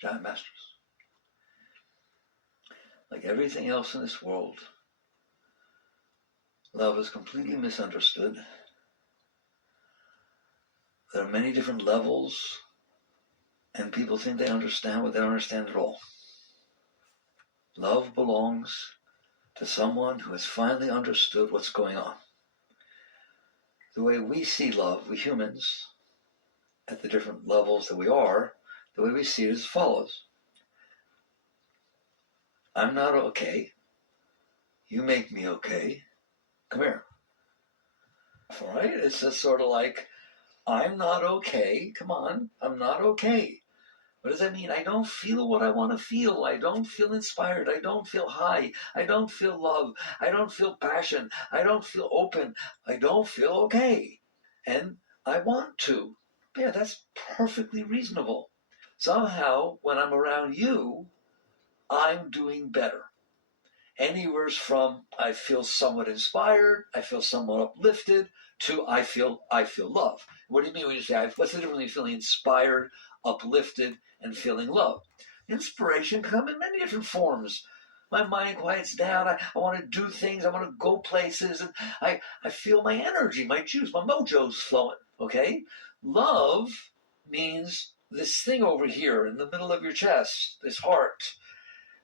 giant masters. Like everything else in this world, love is completely misunderstood. There are many different levels, and people think they understand what they don't understand at all. Love belongs to someone who has finally understood what's going on. The way we see love, we humans, at the different levels that we are, the way we see it is as follows. I'm not okay. You make me okay. Come here. All right? It's just sort of like, I'm not okay. Come on. I'm not okay. What does that mean? I don't feel what I want to feel. I don't feel inspired. I don't feel high. I don't feel love. I don't feel passion. I don't feel open. I don't feel okay. And I want to. Yeah, that's perfectly reasonable. Somehow, when I'm around you, I'm doing better. Anywhere from I feel somewhat inspired, I feel somewhat uplifted, to I feel love. What do you mean when you say, what's the difference between feeling inspired, uplifted, and feeling love? Inspiration can come in many different forms. My mind quiets down, I want to do things, I want to go places, and I feel my energy, my juice, my mojo's flowing, okay? Love means this thing over here in the middle of your chest, this heart,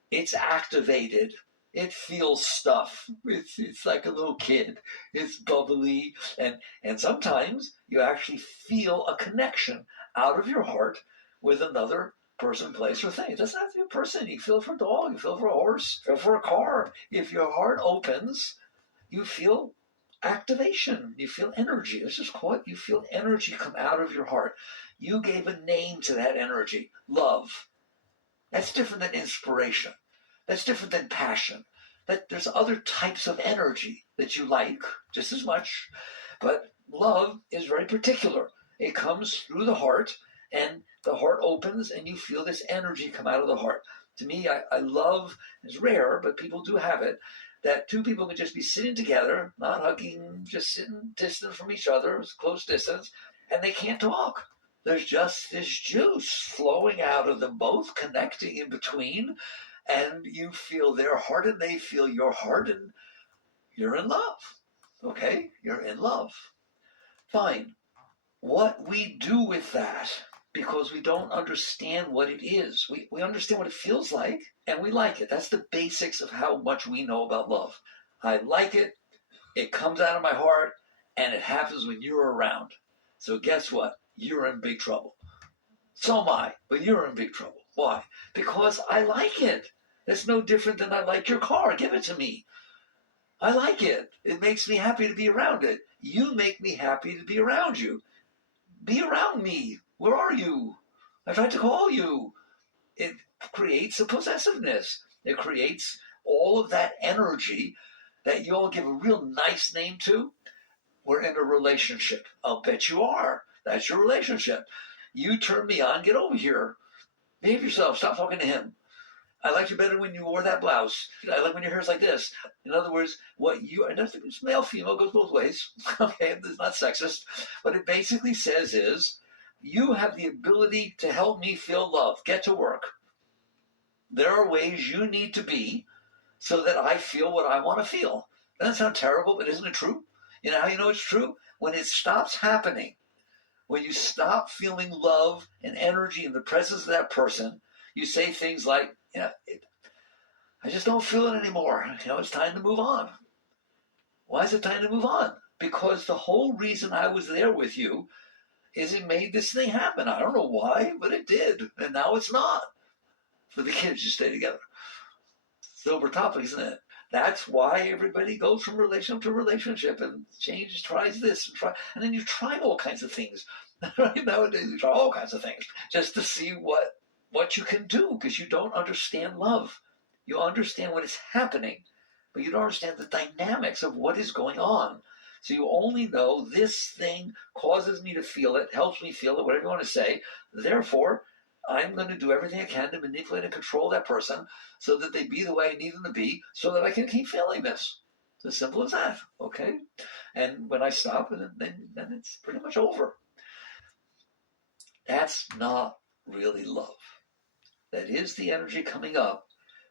it's activated. It feels stuff. It's like a little kid. It's bubbly, and sometimes you actually feel a connection out of your heart with another person, place, or thing. It doesn't have to be a person. You feel it for a dog. You feel it for a horse. You feel it for a car. If your heart opens, you feel activation. You feel energy. Let's just call it. You feel energy come out of your heart. You gave a name to that energy. Love. That's different than inspiration. That's different than passion. That there's other types of energy that you like just as much, but love is very particular. It comes through the heart, and the heart opens, and you feel this energy come out of the heart. To me, I love, it's rare, but people do have it, that two people can just be sitting together, not hugging, just sitting distant from each other, close distance, and they can't talk. There's just this juice flowing out of them both, connecting in between, and you feel their heart and they feel your heart, and you're in love. Okay? You're in love. Fine. What we do with that, because we don't understand what it is, we understand what it feels like, and we like it. That's the basics of how much we know about love. I like it, it comes out of my heart, and it happens when you're around. So guess what? You're in big trouble. So am I, but you're in big trouble. Why? Because I like it. It's no different than I like your car. Give it to me. I like it. It makes me happy to be around it. You make me happy to be around you. Be around me. Where are you? I tried to call you. It creates a possessiveness. It creates all of that energy that you all give a real nice name to. We're in a relationship. I'll bet you are. That's your relationship. You turn me on. Get over here. Behave yourself. Stop talking to him. I liked you better when you wore that blouse. I like when your hair's like this. In other words, what you, and that's male, female, goes both ways. Okay, it's not sexist. What it basically says is, you have the ability to help me feel love. Get to work. There are ways you need to be so that I feel what I want to feel. Doesn't sound terrible, but isn't it true? You know how you know it's true? When it stops happening. When you stop feeling love and energy in the presence of that person, you say things like, I just don't feel it anymore. It's time to move on. Why is it time to move on? Because the whole reason I was there with you is it made this thing happen. I don't know why, but it did. And now it's not. For the kids to stay together. Silver topic, isn't it? That's why everybody goes from relationship to relationship and tries this and then you try all kinds of things. Right nowadays, you try all kinds of things just to see what you can do, because you don't understand love. You understand what is happening, but you don't understand the dynamics of what is going on. So you only know this thing causes me to feel it, helps me feel it, whatever you want to say. Therefore, I'm going to do everything I can to manipulate and control that person so that they be the way I need them to be, so that I can keep feeling this. It's as simple as that, okay? And when I stop, then it's pretty much over. That's not really love. That is the energy coming up,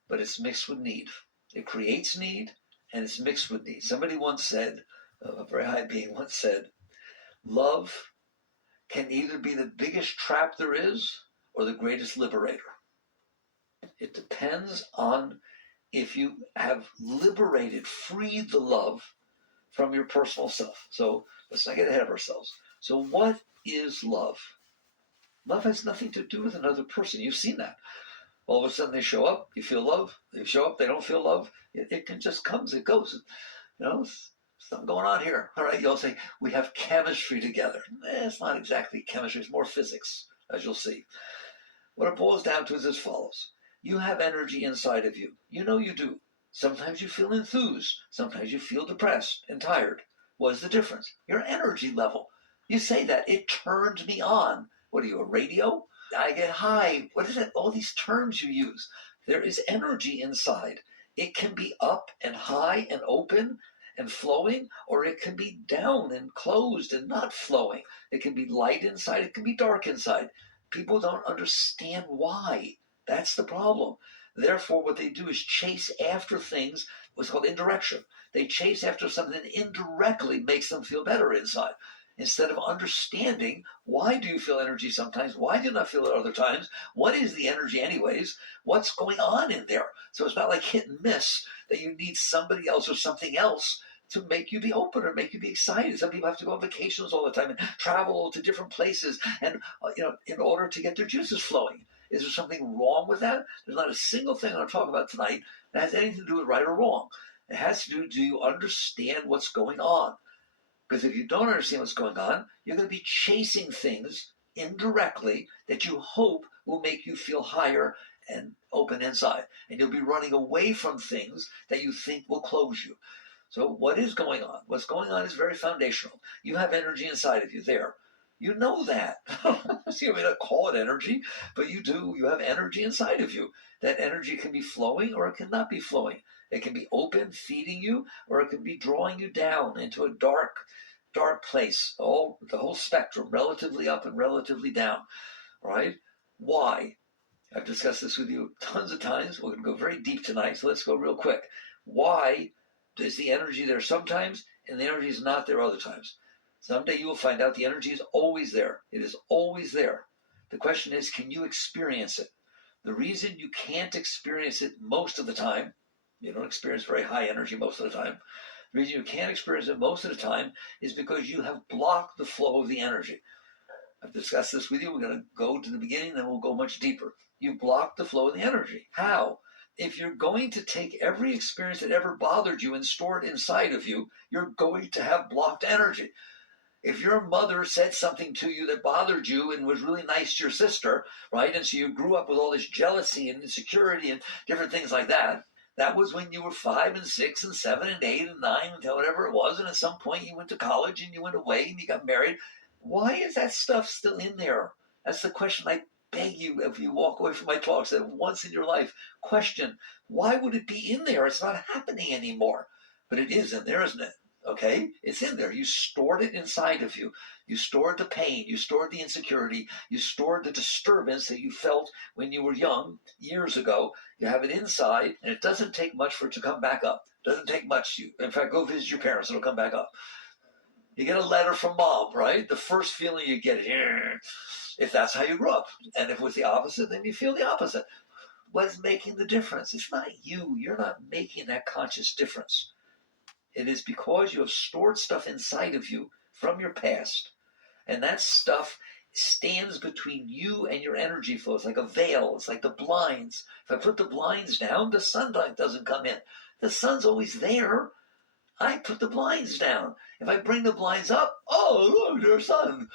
but it's mixed with need. It creates need, and it's mixed with need. Somebody once said, a very high being once said, love can either be the biggest trap there is or the greatest liberator. It depends on if you have liberated, freed the love from your personal self. So let's not get ahead of ourselves. So what is love? Love has nothing to do with another person. You've seen that. All of a sudden they show up, you feel love. They show up, they don't feel love. It can just comes, it goes. Something going on here. All right, you'll say, we have chemistry together. It's not exactly chemistry, it's more physics, as you'll see. What it boils down to is as follows. You have energy inside of you. You know you do. Sometimes you feel enthused. Sometimes you feel depressed and tired. What is the difference? Your energy level. You say that. It turns me on. What are you, a radio? I get high. What is it? All these terms you use. There is energy inside. It can be up and high and open and flowing, or it can be down and closed and not flowing. It can be light inside. It can be dark inside. People don't understand why. That's the problem. Therefore, what they do is chase after things, what's called indirection. They chase after something that indirectly makes them feel better inside. Instead of understanding why do you feel energy sometimes, why do you not feel it other times, what is the energy anyways, what's going on in there. So it's not like hit and miss that you need somebody else or something else to make you be open or make you be excited. Some people have to go on vacations all the time and travel to different places and in order to get their juices flowing. Is there something wrong with that? There's not a single thing I'm going to talk about tonight that has anything to do with right or wrong. It has to do you understand what's going on? Because if you don't understand what's going on, you're going to be chasing things indirectly that you hope will make you feel higher and open inside. And you'll be running away from things that you think will close you. So what is going on? What's going on is very foundational. You have energy inside of you there. You know that. See, I mean, I call it energy, but you do. You have energy inside of you. That energy can be flowing or it cannot be flowing. It can be open, feeding you, or it can be drawing you down into a dark place. The whole spectrum, relatively up and relatively down. Right? Why? I've discussed this with you tons of times. We're going to go very deep tonight, so let's go real quick. Why is the energy there sometimes and the energy is not there other times? Someday you will find out the energy is always there. It is always there. The question is, can you experience it? The reason you can't experience it most of the time, you don't experience very high energy most of the time, the reason you can't experience it most of the time is because you have blocked the flow of the energy. I've discussed this with you. We're going to go to the beginning, then we'll go much deeper. You block the flow of the energy. How? If you're going to take every experience that ever bothered you and store it inside of you, you're going to have blocked energy. If your mother said something to you that bothered you and was really nice to your sister, right, and so you grew up with all this jealousy and insecurity and different things like that, that was when you were 5 and 6 and 7 and 8 and 9 and whatever it was, and at some point you went to college and you went away and you got married. Why is that stuff still in there? That's the question I beg you, if you walk away from my talks, that once in your life, question, why would it be in there? It's not happening anymore. But it is in there, isn't it? Okay? It's in there. You stored it inside of you. You stored the pain. You stored the insecurity. You stored the disturbance that you felt when you were young, years ago. You have it inside, and it doesn't take much for it to come back up. It doesn't take much. In fact, go visit your parents. It'll come back up. You get a letter from mom, right? The first feeling you get is, if that's how you grew up. And if it was the opposite, then you feel the opposite. What's making the difference? It's not you. You're not making that conscious difference. It is because you have stored stuff inside of you from your past. And that stuff stands between you and your energy flow. It's like a veil. It's like the blinds. If I put the blinds down, the sunlight doesn't come in. The sun's always there. I put the blinds down. If I bring the blinds up, oh, look, there's sun.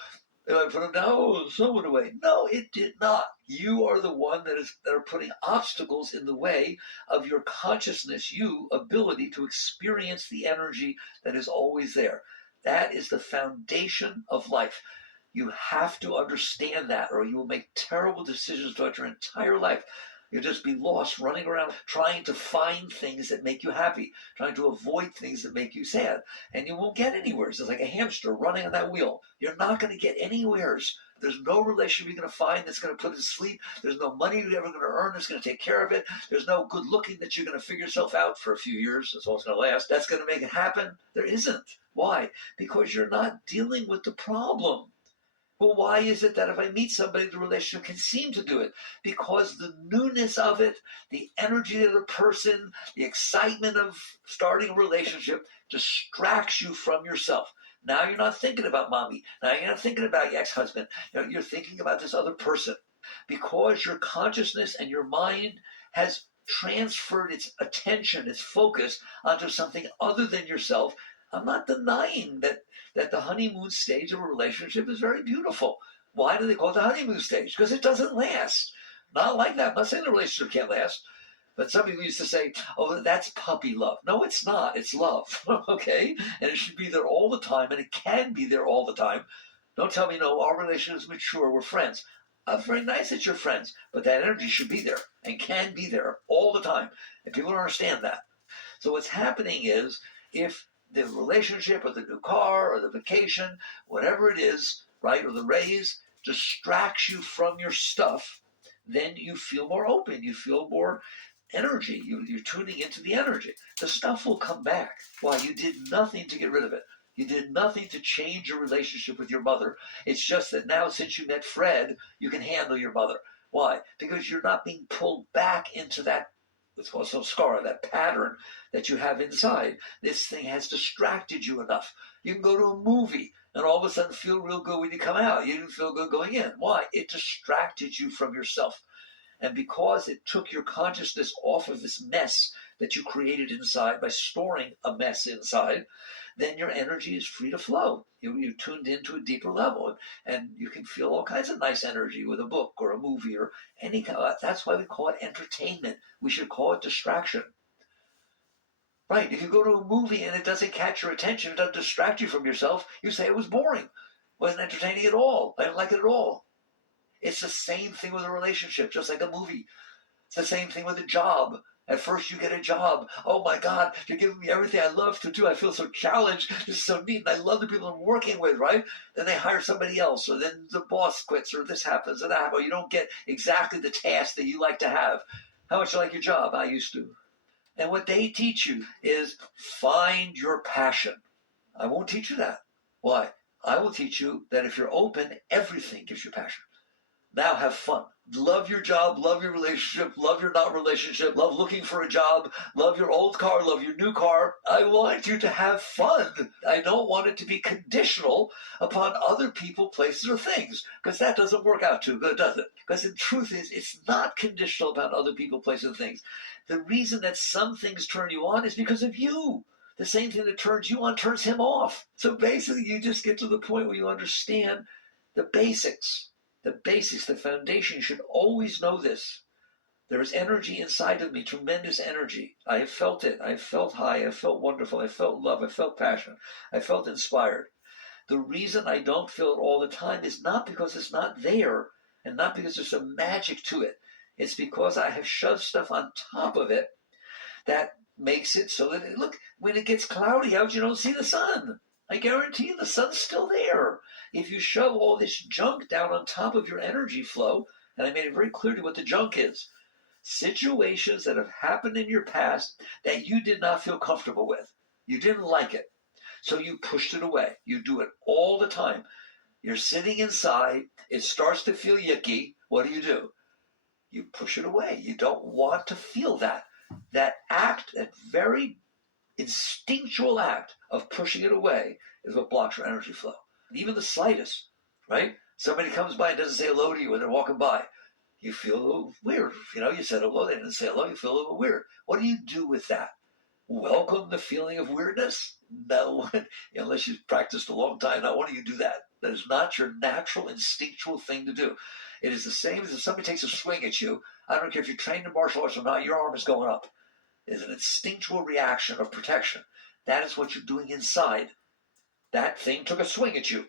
If I put them down, oh, the sun went away. No, it did not. You are the one that are putting obstacles in the way of your consciousness, ability to experience the energy that is always there. That is the foundation of life. You have to understand that, or you will make terrible decisions throughout your entire life. You'll just be lost running around trying to find things that make you happy, trying to avoid things that make you sad. And you won't get anywhere. It's like a hamster running on that wheel. You're not going to get anywhere. There's no relationship you're going to find that's going to put it to sleep. There's no money you're ever going to earn that's going to take care of it. There's no good looking that you're going to figure yourself out for a few years. That's all it's going to last. That's going to make it happen. There isn't. Why? Because you're not dealing with the problem. Well, why is it that if I meet somebody, the relationship can seem to do it? Because the newness of it, the energy of the person, the excitement of starting a relationship distracts you from yourself. Now you're not thinking about mommy. Now you're not thinking about your ex-husband. You're thinking about this other person. Because your consciousness and your mind has transferred its attention, its focus onto something other than yourself. I'm not denying that the honeymoon stage of a relationship is very beautiful. Why do they call it the honeymoon stage? Because it doesn't last. Not like that. I'm not saying the relationship can't last. But some people used to say, oh, that's puppy love. No, it's not. It's love. Okay? And it should be there all the time, and it can be there all the time. Don't tell me, no, our relationship is mature. We're friends. It's very nice that you're friends, but that energy should be there and can be there all the time. And people don't understand that. So what's happening is, if the relationship or the new car or the vacation, whatever it is, right, or the raise, distracts you from your stuff, then you feel more open. You feel more energy. You're tuning into the energy. The stuff will come back. Why? You did nothing to get rid of it. You did nothing to change your relationship with your mother. It's just that now, since you met Fred, you can handle your mother. Why? Because you're not being pulled back into that, what's called samskara, that pattern that you have inside. This thing has distracted you enough. You can go to a movie and all of a sudden feel real good when you come out. You didn't feel good going in. Why? It distracted you from yourself. And because it took your consciousness off of this mess that you created inside by storing a mess inside, then your energy is free to flow. You tuned into a deeper level, and you can feel all kinds of nice energy with a book or a movie or any kind of. That's why we call it entertainment. We should call it distraction. Right? If you go to a movie and it doesn't catch your attention, it doesn't distract you from yourself, you say it was boring, wasn't entertaining at all. I didn't like it at all. It's the same thing with a relationship, just like a movie. It's the same thing with a job. At first you get a job. Oh my God, you're giving me everything I love to do. I feel so challenged. This is so neat. And I love the people I'm working with, right? Then they hire somebody else, or then the boss quits, or this happens, or that happens. Or you don't get exactly the task that you like to have. How much you like your job? I used to. And what they teach you is find your passion. I won't teach you that. Why? I will teach you that if you're open, everything gives you passion. Now have fun. Love your job, love your relationship, love your not relationship, love looking for a job, love your old car, love your new car. I want you to have fun. I don't want it to be conditional upon other people, places, or things, because that doesn't work out too good, does it? Because the truth is, it's not conditional about other people, places, and things. The reason that some things turn you on is because of you. The same thing that turns you on turns him off. So basically, you just get to the point where you understand the basics. The basics, the foundation. You should always know this. There is energy inside of me, tremendous energy. I have felt it. I have felt high. I have felt wonderful. I felt love. I felt passion. I felt inspired. The reason I don't feel it all the time is not because it's not there and not because there's some magic to it. It's because I have shoved stuff on top of it that makes it so that, look, when it gets cloudy out, you don't see the sun. I guarantee you the sun's still there. If you shove all this junk down on top of your energy flow, and I made it very clear to you what the junk is, situations that have happened in your past that you did not feel comfortable with. You didn't like it. So you pushed it away. You do it all the time. You're sitting inside. It starts to feel yucky. What do? You push it away. You don't want to feel that. That act, that very instinctual act of pushing it away is what blocks your energy flow. Even the slightest, right? Somebody comes by and doesn't say hello to you when they're walking by. You feel a little weird. You said hello, they didn't say hello, you feel a little weird. What do you do with that? Welcome the feeling of weirdness? No, unless you've practiced a long time. Now, why do you do that? That is not your natural, instinctual thing to do. It is the same as if somebody takes a swing at you. I don't care if you're trained in martial arts or not, your arm is going up. It is an instinctual reaction of protection. That is what you're doing inside. That thing took a swing at you.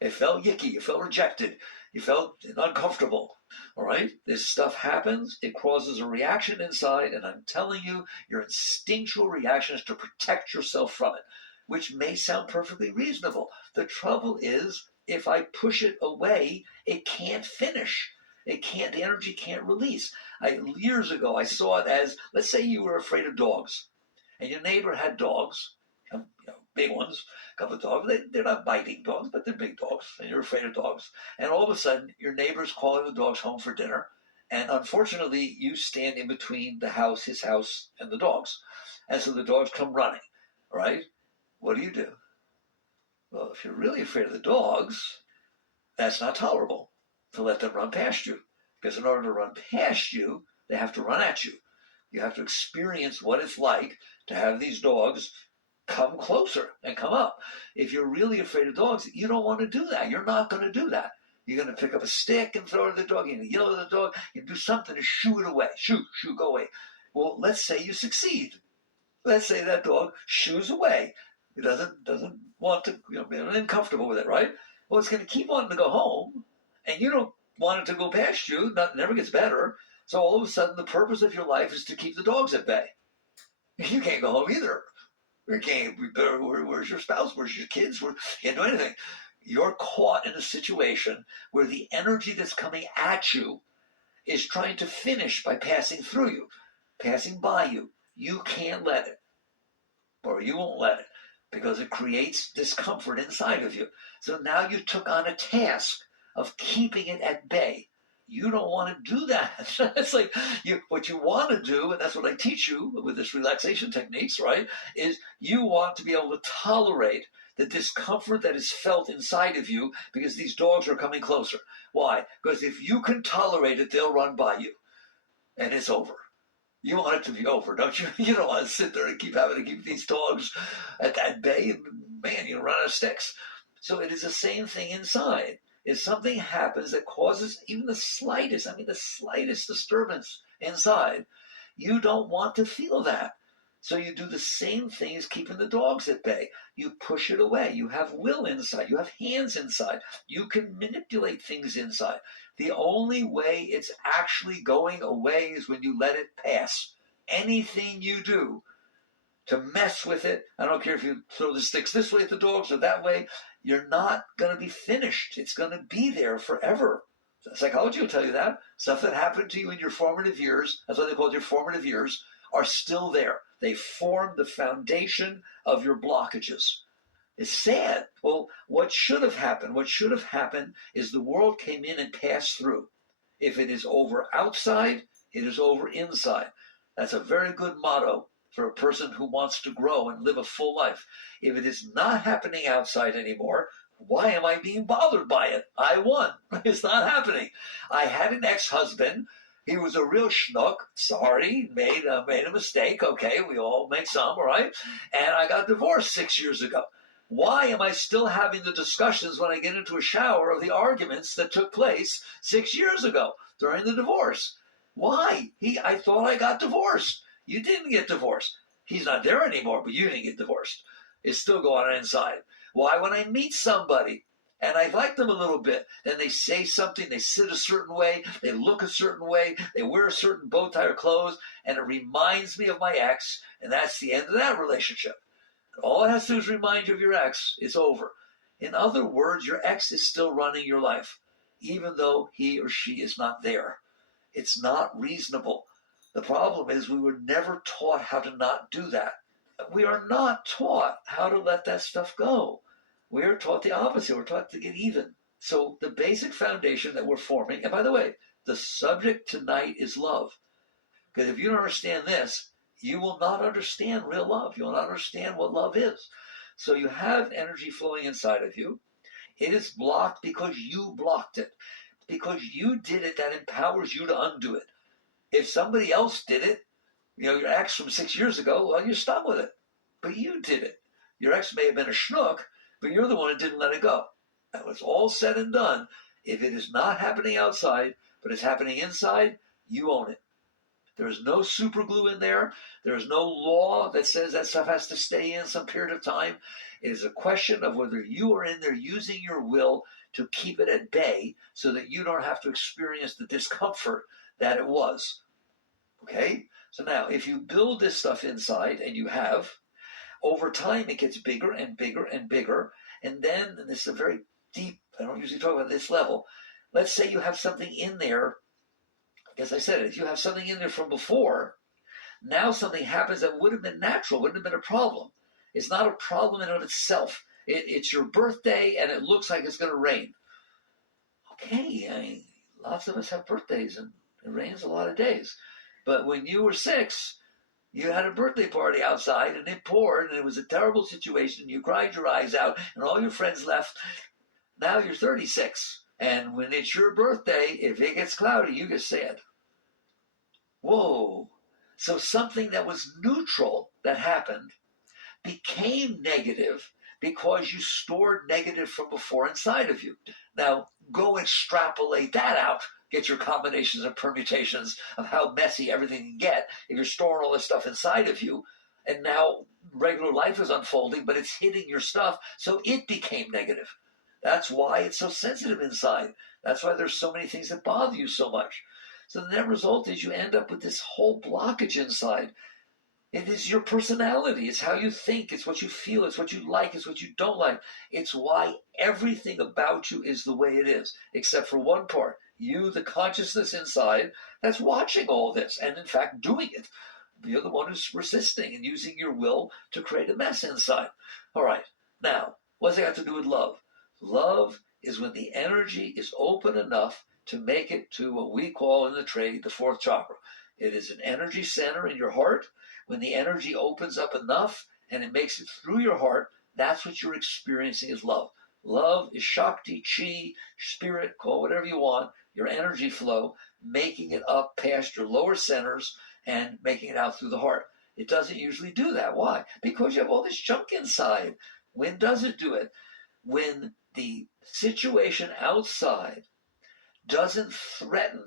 It felt yicky. You felt rejected. You felt uncomfortable. All right? This stuff happens. It causes a reaction inside, and I'm telling you, your instinctual reaction is to protect yourself from it, which may sound perfectly reasonable. The trouble is, if I push it away, it can't finish. It can't, the energy can't release. Years ago, I saw it as, let's say you were afraid of dogs, and your neighbor had dogs, big ones, a couple of dogs. They're not biting dogs, but they're big dogs, and you're afraid of dogs. And all of a sudden, your neighbor's calling the dogs home for dinner, and unfortunately, you stand in between the house, his house, and the dogs. And so the dogs come running, right? What do? Well, if you're really afraid of the dogs, that's not tolerable to let them run past you. Because in order to run past you, they have to run at you. You have to experience what it's like to have these dogs come closer and come up. If you're really afraid of dogs, you don't want to do that. You're not going to do that. You're going to pick up a stick and throw it at the dog. You're going to yell at the dog. You do something to shoo it away. Shoot, go away. Well, let's say you succeed. Let's say that dog shoos away. It doesn't want to, be uncomfortable with it, right? Well, it's going to keep wanting to go home, and you don't want it to go past you. It never gets better. So all of a sudden, the purpose of your life is to keep the dogs at bay. You can't go home either. You can't. Where's your spouse? Where's your kids? You can't do anything. You're caught in a situation where the energy that's coming at you is trying to finish by passing through you, passing by you. You can't let it, or you won't let it, because it creates discomfort inside of you. So now you took on a task of keeping it at bay. You don't want to do that. It's like what you want to do, and that's what I teach you with this relaxation techniques, right? Is you want to be able to tolerate the discomfort that is felt inside of you because these dogs are coming closer. Why? Because if you can tolerate it, they'll run by you, and it's over. You want it to be over, don't you? You don't want to sit there and keep having to keep these dogs at that bay, and man, you run out of sticks. So it is the same thing inside. If something happens that causes even the slightest disturbance inside, you don't want to feel that. So you do the same thing as keeping the dogs at bay. You push it away. You have will inside. You have hands inside. You can manipulate things inside. The only way it's actually going away is when you let it pass. Anything you do to mess with it, I don't care if you throw the sticks this way at the dogs or that way, you're not going to be finished. It's going to be there forever. Psychology will tell you that. Stuff that happened to you in your formative years, that's what they call your formative years, are still there. They form the foundation of your blockages. It's sad. Well, what should have happened? What should have happened is the world came in and passed through. If it is over outside, it is over inside. That's a very good motto for a person who wants to grow and live a full life. If it is not happening outside anymore, why am I being bothered by it? I won. It's not happening. I had an ex-husband. He was a real schnook. Sorry, made a mistake. Okay, we all make some, all right? And I got divorced 6 years ago. Why am I still having the discussions when I get into a shower of the arguments that took place 6 years ago during the divorce? Why? I thought I got divorced. You didn't get divorced. He's not there anymore, but you didn't get divorced. It's still going on inside. Why? When I meet somebody and I like them a little bit, then they say something, they sit a certain way, they look a certain way, they wear a certain bow tie or clothes, and it reminds me of my ex, and that's the end of that relationship. All it has to do is remind you of your ex. It's over. In other words, your ex is still running your life, even though he or she is not there. It's not reasonable. The problem is we were never taught how to not do that. We are not taught how to let that stuff go. We are taught the opposite. We're taught to get even. So the basic foundation that we're forming, and by the way, the subject tonight is love. Because if you don't understand this, you will not understand real love. You will not understand what love is. So you have energy flowing inside of you. It is blocked because you blocked it. Because you did it, that empowers you to undo it. If somebody else did it, your ex from 6 years ago, well, you're stuck with it. But you did it. Your ex may have been a schnook, but you're the one who didn't let it go. And when it's all said and done, if it is not happening outside, but it's happening inside, you own it. There is no super glue in there. There is no law that says that stuff has to stay in some period of time. It is a question of whether you are in there using your will to keep it at bay so that you don't have to experience the discomfort that it was. Okay? So now, if you build this stuff inside, and you have, over time it gets bigger and bigger and bigger. And then, and this is a very deep, I don't usually talk about this level. Let's say you have something in there, as I said, if you have something in there from before, now something happens that would have been natural, wouldn't have been a problem. It's not a problem in and of itself. It's your birthday and it looks like it's going to rain. Okay, I mean, lots of us have birthdays and it rains a lot of days. But when you were 6, you had a birthday party outside and it poured and it was a terrible situation. You cried your eyes out and all your friends left. Now you're 36. And when it's your birthday, if it gets cloudy, you get sad. Whoa. So something that was neutral that happened became negative because you stored negative from before inside of you. Now, go extrapolate that out. Get your combinations and permutations of how messy everything can get if you're storing all this stuff inside of you. And now regular life is unfolding, but it's hitting your stuff, so it became negative. That's why it's so sensitive inside. That's why there's so many things that bother you so much. So the net result is you end up with this whole blockage inside. It is your personality. It's how you think. It's what you feel. It's what you like. It's what you don't like. It's why everything about you is the way it is, except for one part. You, the consciousness inside, that's watching all this and, in fact, doing it. You're the one who's resisting and using your will to create a mess inside. All right. Now, what's it got to do with love? Love is when the energy is open enough to make it to what we call in the trade the 4th chakra. It is an energy center in your heart. When the energy opens up enough and it makes it through your heart, that's what you're experiencing as love. Love is Shakti, Chi, spirit, call whatever you want, your energy flow, making it up past your lower centers and making it out through the heart. It doesn't usually do that. Why? Because you have all this junk inside. When does it do it? When the situation outside doesn't threaten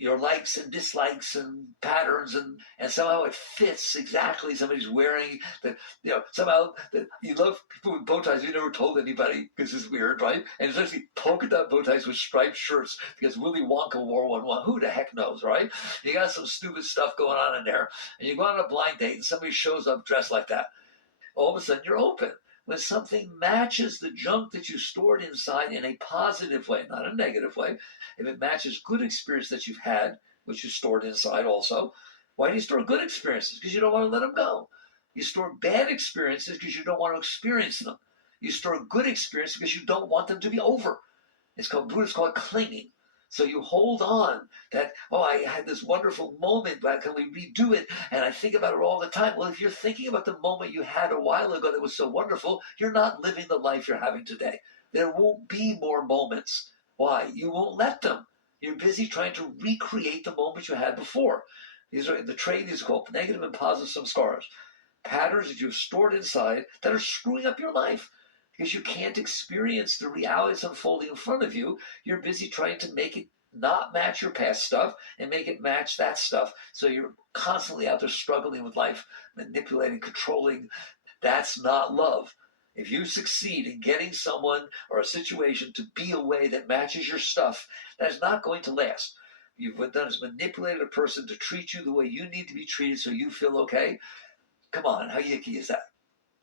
your likes and dislikes and patterns, and somehow it fits exactly. Somebody's wearing that, somehow that you love people with bow ties. You never told anybody because it's weird, right? And it's actually polka dot bow ties with striped shirts because Willy Wonka wore one. Who the heck knows, right? You got some stupid stuff going on in there, and you go on a blind date and somebody shows up dressed like that. All of a sudden you're open. When something matches the junk that you stored inside in a positive way, not a negative way, if it matches good experience that you've had, which you stored inside also, why do you store good experiences? Because you don't want to let them go. You store bad experiences because you don't want to experience them. You store good experiences because you don't want them to be over. Buddhists call it clinging. So you hold on that, I had this wonderful moment, but can we redo it? And I think about it all the time. Well, if you're thinking about the moment you had a while ago that was so wonderful, you're not living the life you're having today. There won't be more moments. Why? You won't let them. You're busy trying to recreate the moment you had before. These are the trade is called negative and positive samskaras. Patterns that you've stored inside that are screwing up your life. Because you can't experience the reality that's unfolding in front of you. You're busy trying to make it not match your past stuff and make it match that stuff. So you're constantly out there struggling with life, manipulating, controlling. That's not love. If you succeed in getting someone or a situation to be a way that matches your stuff, that is not going to last. What done is manipulated a person to treat you the way you need to be treated so you feel okay. Come on, how yicky is that?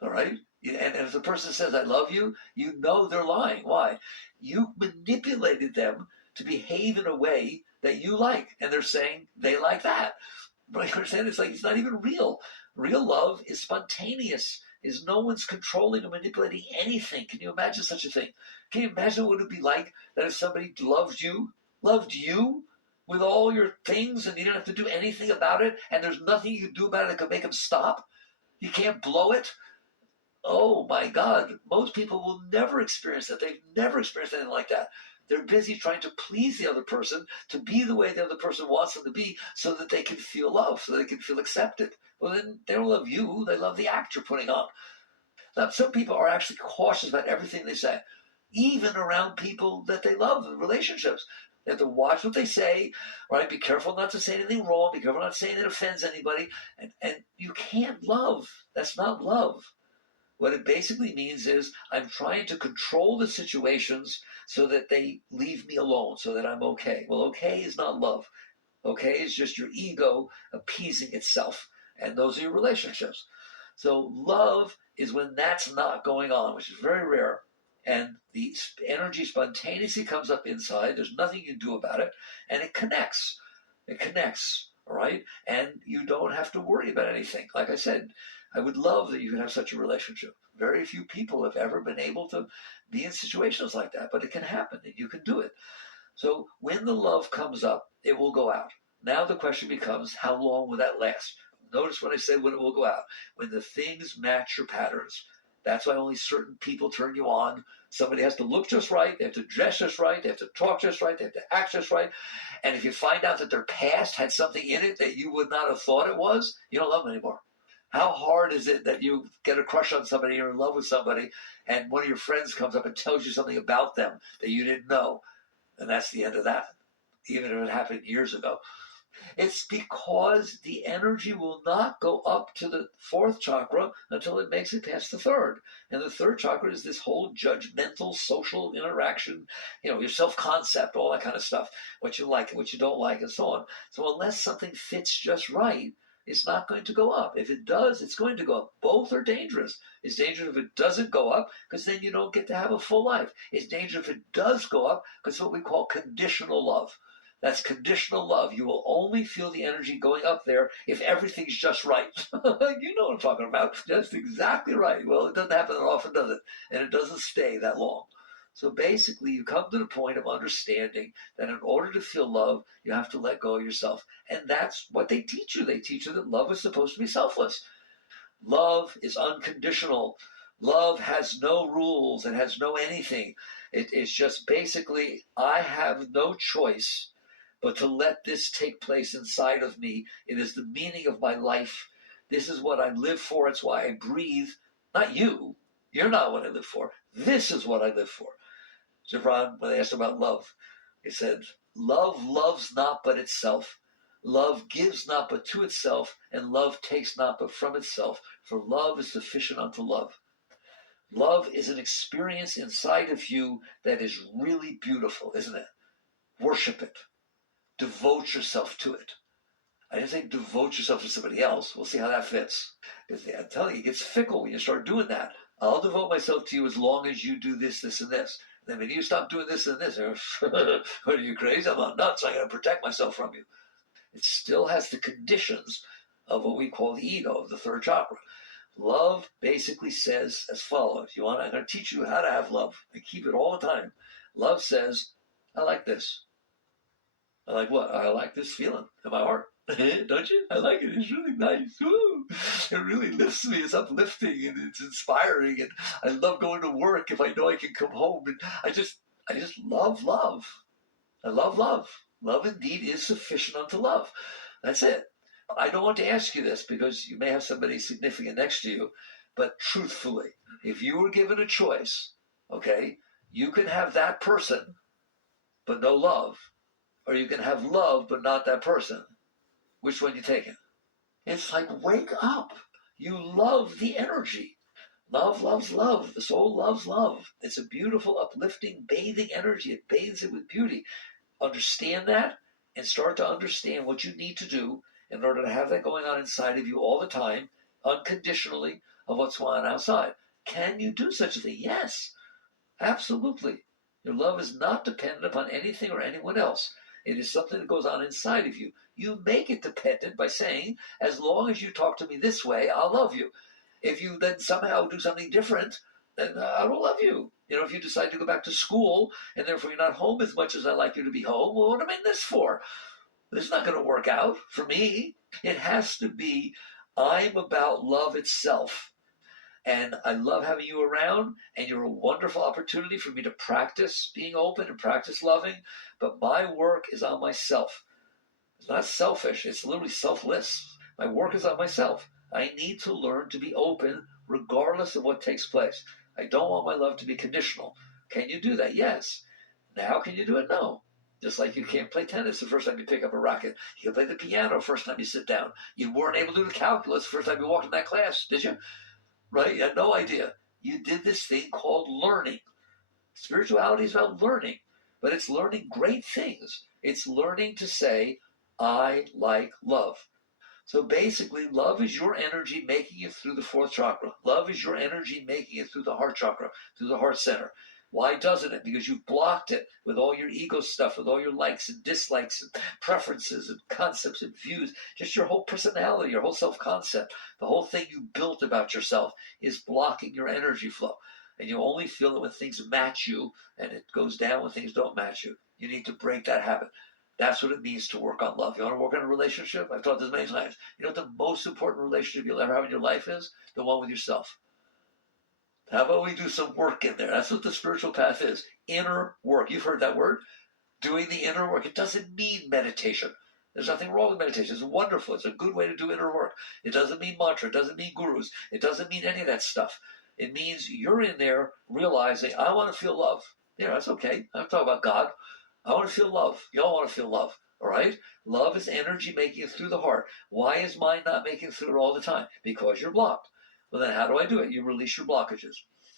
All right? And if the person says, I love you, you know they're lying. Why? You manipulated them to behave in a way that you like. And they're saying they like that. But you understand? It's like it's not even real. Real love is spontaneous. Is no one's controlling or manipulating anything. Can you imagine such a thing? Can you imagine what it would be like that if somebody loved you with all your things and you didn't have to do anything about it and there's nothing you can do about it that could make them stop? You can't blow it. Oh my God, most people will never experience that. They've never experienced anything like that. They're busy trying to please the other person, to be the way the other person wants them to be, so that they can feel love, so they can feel accepted. Well, then they don't love you, they love the act you're putting on. Now, some people are actually cautious about everything they say, even around people that they love in relationships. They have to watch what they say, right? Be careful not to say anything wrong. Be careful not to say anything that offends anybody. And you can't love. That's not love. What it basically means is I'm trying to control the situations so that they leave me alone, so that I'm okay. Well, okay is not love. Okay is just your ego appeasing itself. And those are your relationships. So love is when that's not going on, which is very rare. And the energy spontaneously comes up inside. There's nothing you can do about it. And it connects. It connects. All right. And you don't have to worry about anything. Like I said, I would love that you could have such a relationship. Very few people have ever been able to be in situations like that, but it can happen and you can do it. So when the love comes up, it will go out. Now the question becomes, how long will that last? Notice when I said when it will go out. When the things match your patterns. That's why only certain people turn you on. Somebody has to look just right. They have to dress just right. They have to talk just right. They have to act just right. And if you find out that their past had something in it that you would not have thought it was, you don't love them anymore. How hard is it that you get a crush on somebody, you're in love with somebody, and one of your friends comes up and tells you something about them that you didn't know? And that's the end of that, even if it happened years ago. It's because the energy will not go up to the fourth chakra until it makes it past the third. And the third chakra is this whole judgmental social interaction, your self-concept, all that kind of stuff, what you like and what you don't like, and so on. So unless something fits just right, it's not going to go up. If it does, it's going to go up. Both are dangerous. It's dangerous if it doesn't go up, because then you don't get to have a full life. It's dangerous if it does go up, because it's what we call conditional love. That's conditional love. You will only feel the energy going up there if everything's just right. You know what I'm talking about. That's exactly right. Well, it doesn't happen that often, does it? And it doesn't stay that long. So basically, you come to the point of understanding that in order to feel love, you have to let go of yourself. And that's what they teach you. They teach you that love is supposed to be selfless. Love is unconditional. Love has no rules. It has no anything. It's just basically, I have no choice but to let this take place inside of me. It is the meaning of my life. This is what I live for. It's why I breathe. Not you. You're not what I live for. This is what I live for. Gibran, when they asked about love, he said, love loves not but itself. Love gives not but to itself, and love takes not but from itself, for love is sufficient unto love. Love is an experience inside of you that is really beautiful, isn't it? Worship it. Devote yourself to it. I didn't say devote yourself to somebody else. We'll see how that fits. Because I'm telling you, it gets fickle when you start doing that. I'll devote myself to you as long as you do this, this, and this. And then when you stop doing this and this, what are you, crazy? I'm not nuts. I got to protect myself from you. It still has the conditions of what we call the ego, of the third chakra. Love basically says as follows. I'm going to teach you how to have love. I keep it all the time. Love says, I like this. I like what? I like this feeling in my heart. Don't you? I like it. It's really nice. Woo. It really lifts me. It's uplifting and it's inspiring. And I love going to work if I know I can come home. And I just love love. I love love. Love indeed is sufficient unto love. That's it. I don't want to ask you this because you may have somebody significant next to you, but truthfully, if you were given a choice, okay, you can have that person, but no love, or you can have love, but not that person. Which one you taking? It's like, wake up. You love the energy. Love loves love. The soul loves love. It's a beautiful, uplifting, bathing energy. It bathes it with beauty. Understand that and start to understand what you need to do in order to have that going on inside of you all the time, unconditionally, of what's going on outside. Can you do such a thing? Yes, absolutely. Your love is not dependent upon anything or anyone else. It is something that goes on inside of you. You make it dependent by saying, as long as you talk to me this way, I'll love you. If you then somehow do something different, then I don't love you. If you decide to go back to school and therefore you're not home as much as I like you to be home, well, what am I in this for? This is not going to work out for me. It has to be, I'm about love itself. And I love having you around, and you're a wonderful opportunity for me to practice being open and practice loving. But my work is on myself. It's not selfish, it's literally selfless. My work is on myself. I need to learn to be open regardless of what takes place. I don't want my love to be conditional. Can you do that? Yes. Now can you do it? No. Just like you can't play tennis the first time you pick up a racket. You can play the piano first time you sit down. You weren't able to do the calculus the first time you walked in that class, did you? right? You had no idea. You did this thing called learning. Spirituality is about learning, but it's learning great things. It's learning to say, I like love. So basically, love is your energy making it through the fourth chakra. Love is your energy making it through the heart chakra, through the heart center. Why doesn't it? Because you've blocked it with all your ego stuff, with all your likes and dislikes and preferences and concepts and views, just your whole personality, your whole self-concept. The whole thing you built about yourself is blocking your energy flow. And you only feel it when things match you, and it goes down when things don't match you. You need to break that habit. That's what it means to work on love. You want to work on a relationship? I've taught this many times. You know what the most important relationship you'll ever have in your life is? The one with yourself. How about we do some work in there? That's what the spiritual path is. Inner work. You've heard that word? Doing the inner work. It doesn't mean meditation. There's nothing wrong with meditation. It's wonderful. It's a good way to do inner work. It doesn't mean mantra. It doesn't mean gurus. It doesn't mean any of that stuff. It means you're in there realizing, I want to feel love. Yeah, that's okay. I'm talking about God. I want to feel love. You all want to feel love. All right? Love is energy making it through the heart. Why is mine not making it through it all the time? Because you're blocked. Well, then how do I do it? You release your blockages.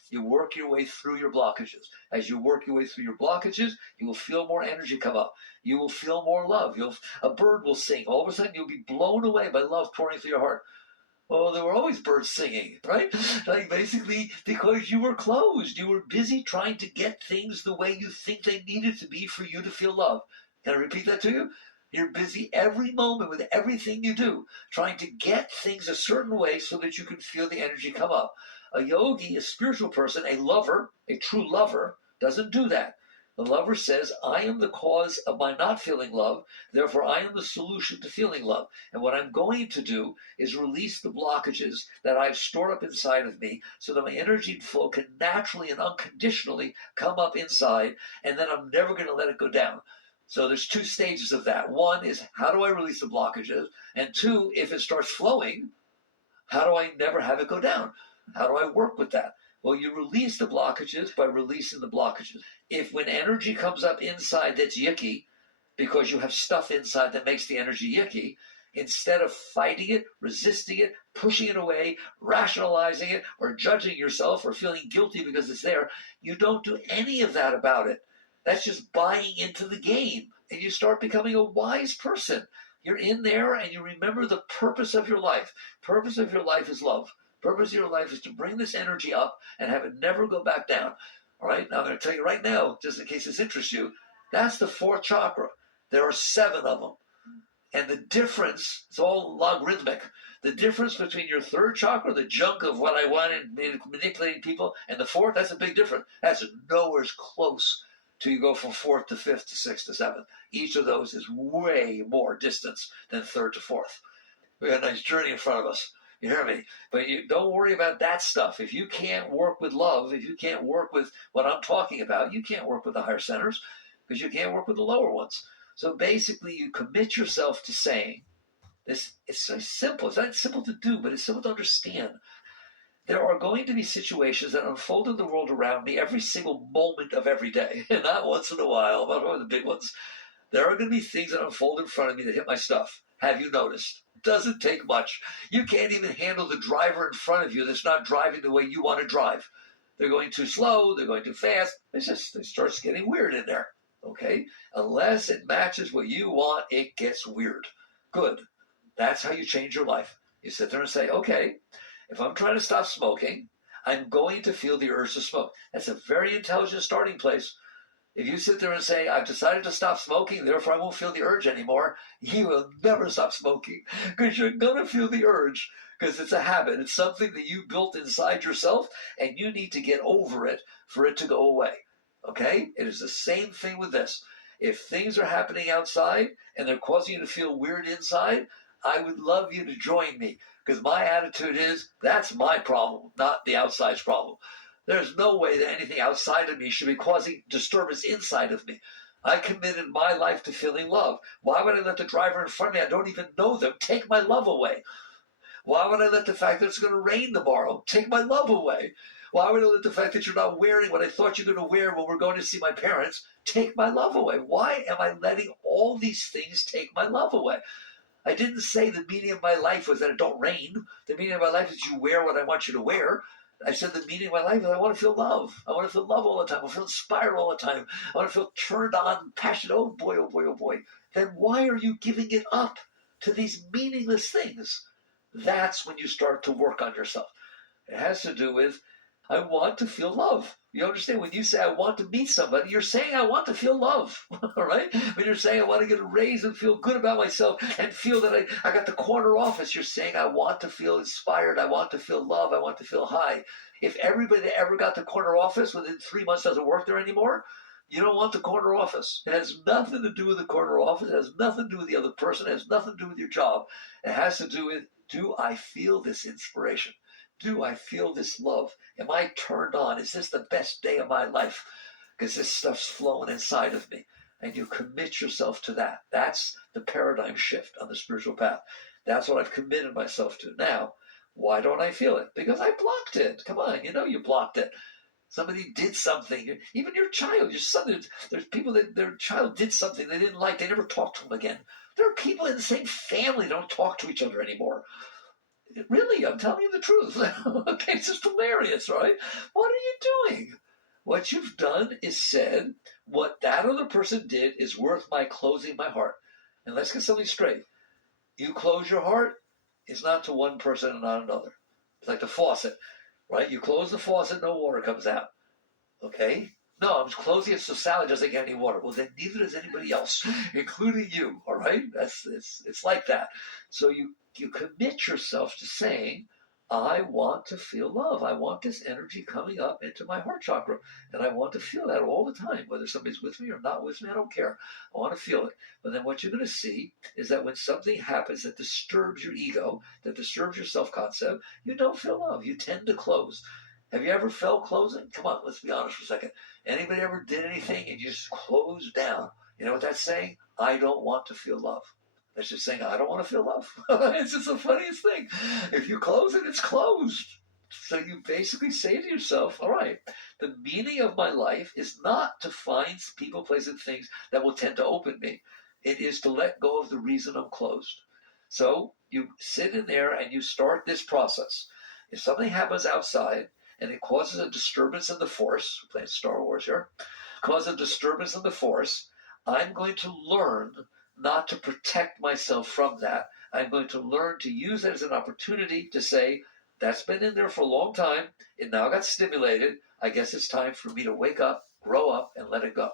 You work your way through your blockages. As you work your way through your blockages, you will feel more energy come up. You will feel more love. A bird will sing. All of a sudden, you'll be blown away by love pouring through your heart. Well, there were always birds singing, right? Like basically because you were closed. You were busy trying to get things the way you think they needed to be for you to feel love. Can I repeat that to you? You're busy every moment with everything you do, trying to get things a certain way so that you can feel the energy come up. A yogi, a spiritual person, a lover, a true lover, doesn't do that. The lover says, I am the cause of my not feeling love, therefore I am the solution to feeling love. And what I'm going to do is release the blockages that I've stored up inside of me so that my energy flow can naturally and unconditionally come up inside, and then I'm never going to let it go down. So there's two stages of that. One is, how do I release the blockages? And two, if it starts flowing, how do I never have it go down? How do I work with that? Well, you release the blockages by releasing the blockages. If when energy comes up inside that's yicky, because you have stuff inside that makes the energy yicky, instead of fighting it, resisting it, pushing it away, rationalizing it, or judging yourself or feeling guilty because it's there, you don't do any of that about it. That's just buying into the game. And you start becoming a wise person. You're in there and you remember the purpose of your life. Purpose of your life is love. Purpose of your life is to bring this energy up and have it never go back down. All right, now I'm going to tell you right now, just in case this interests you, that's the fourth chakra. There are 7 of them. And the difference, it's all logarithmic. The difference between your third chakra, the junk of what I want and manipulating people, and the fourth, that's a big difference. That's nowhere close till you go from fourth to fifth to sixth to seventh. Each of those is way more distance than third to fourth. We got a nice journey in front of us. You hear me? But you don't worry about that stuff. If you can't work with love, if you can't work with what I'm talking about, you can't work with the higher centers because you can't work with the lower ones. So basically, you commit yourself to saying this. It's so simple. It's not simple to do, but it's simple to understand. There are going to be situations that unfold in the world around me every single moment of every day, and not once in a while, but one of the big ones. There are going to be things that unfold in front of me that hit my stuff. Have you noticed? Doesn't take much. You can't even handle the driver in front of you that's not driving the way you want to drive. They're going too slow. They're going too fast. It starts getting weird in there. Okay? Unless it matches what you want, it gets weird. Good. That's how you change your life. You sit there and say, okay, if I'm trying to stop smoking, I'm going to feel the urge to smoke. That's a very intelligent starting place. If you sit there and say, I've decided to stop smoking, therefore I won't feel the urge anymore, you will never stop smoking because you're going to feel the urge because it's a habit. It's something that you built inside yourself and you need to get over it for it to go away. Okay? It is the same thing with this. If things are happening outside and they're causing you to feel weird inside, I would love you to join me because my attitude is that's my problem, not the outside's problem. There's no way that anything outside of me should be causing disturbance inside of me. I committed my life to feeling love. Why would I let the driver in front of me, I don't even know them, take my love away? Why would I let the fact that it's going to rain tomorrow take my love away? Why would I let the fact that you're not wearing what I thought you were going to wear when we're going to see my parents take my love away? Why am I letting all these things take my love away? I didn't say the meaning of my life was that it don't rain. The meaning of my life is you wear what I want you to wear. I said the meaning of my life is I want to feel love. I want to feel love all the time. I want to feel inspired all the time. I want to feel turned on, passionate. Oh boy, oh boy, oh boy. Then why are you giving it up to these meaningless things? That's when you start to work on yourself. It has to do with, I want to feel love. You understand? When you say, I want to meet somebody, you're saying, I want to feel love. All right? When you're saying, I want to get a raise and feel good about myself and feel that I got the corner office, you're saying, I want to feel inspired. I want to feel love. I want to feel high. If everybody that ever got the corner office within 3 months doesn't work there anymore, you don't want the corner office. It has nothing to do with the corner office. It has nothing to do with the other person. It has nothing to do with your job. It has to do with, do I feel this inspiration? Do I feel this love? Am I turned on? Is this the best day of my life? Because this stuff's flowing inside of me. And you commit yourself to that. That's the paradigm shift on the spiritual path. That's what I've committed myself to. Now, why don't I feel it? Because I blocked it. Come on, you know you blocked it. Somebody did something. Even your child, your son, there's people that their child did something they didn't like. They never talk to them again. There are people in the same family that don't talk to each other anymore. Really, I'm telling you the truth. Okay, it's just hilarious, right? What are you doing? What you've done is said, what that other person did is worth my closing my heart. And let's get something straight. You close your heart, it's not to one person and not another. It's like the faucet, right? You close the faucet, no water comes out. Okay? No, I'm closing it so Sally doesn't get any water. Well, then neither does anybody else, including you. All right? It's like that. So you commit yourself to saying, I want to feel love. I want this energy coming up into my heart chakra. And I want to feel that all the time. Whether somebody's with me or not with me, I don't care. I want to feel it. But then what you're going to see is that when something happens that disturbs your ego, that disturbs your self-concept, you don't feel love. You tend to close. Have you ever felt closing? Come on, let's be honest for a second. Anybody ever did anything and you just closed down? You know what that's saying? I don't want to feel love. That's just saying, I don't want to feel love. It's just the funniest thing. If you close it, it's closed. So you basically say to yourself, all right, the meaning of my life is not to find people, places, and things that will tend to open me. It is to let go of the reason I'm closed. So you sit in there and you start this process. If something happens outside, and it causes a disturbance in the force, we're playing Star Wars here, causes a disturbance in the force, I'm going to learn not to protect myself from that. I'm going to learn to use it as an opportunity to say, that's been in there for a long time, it now got stimulated, I guess it's time for me to wake up, grow up, and let it go.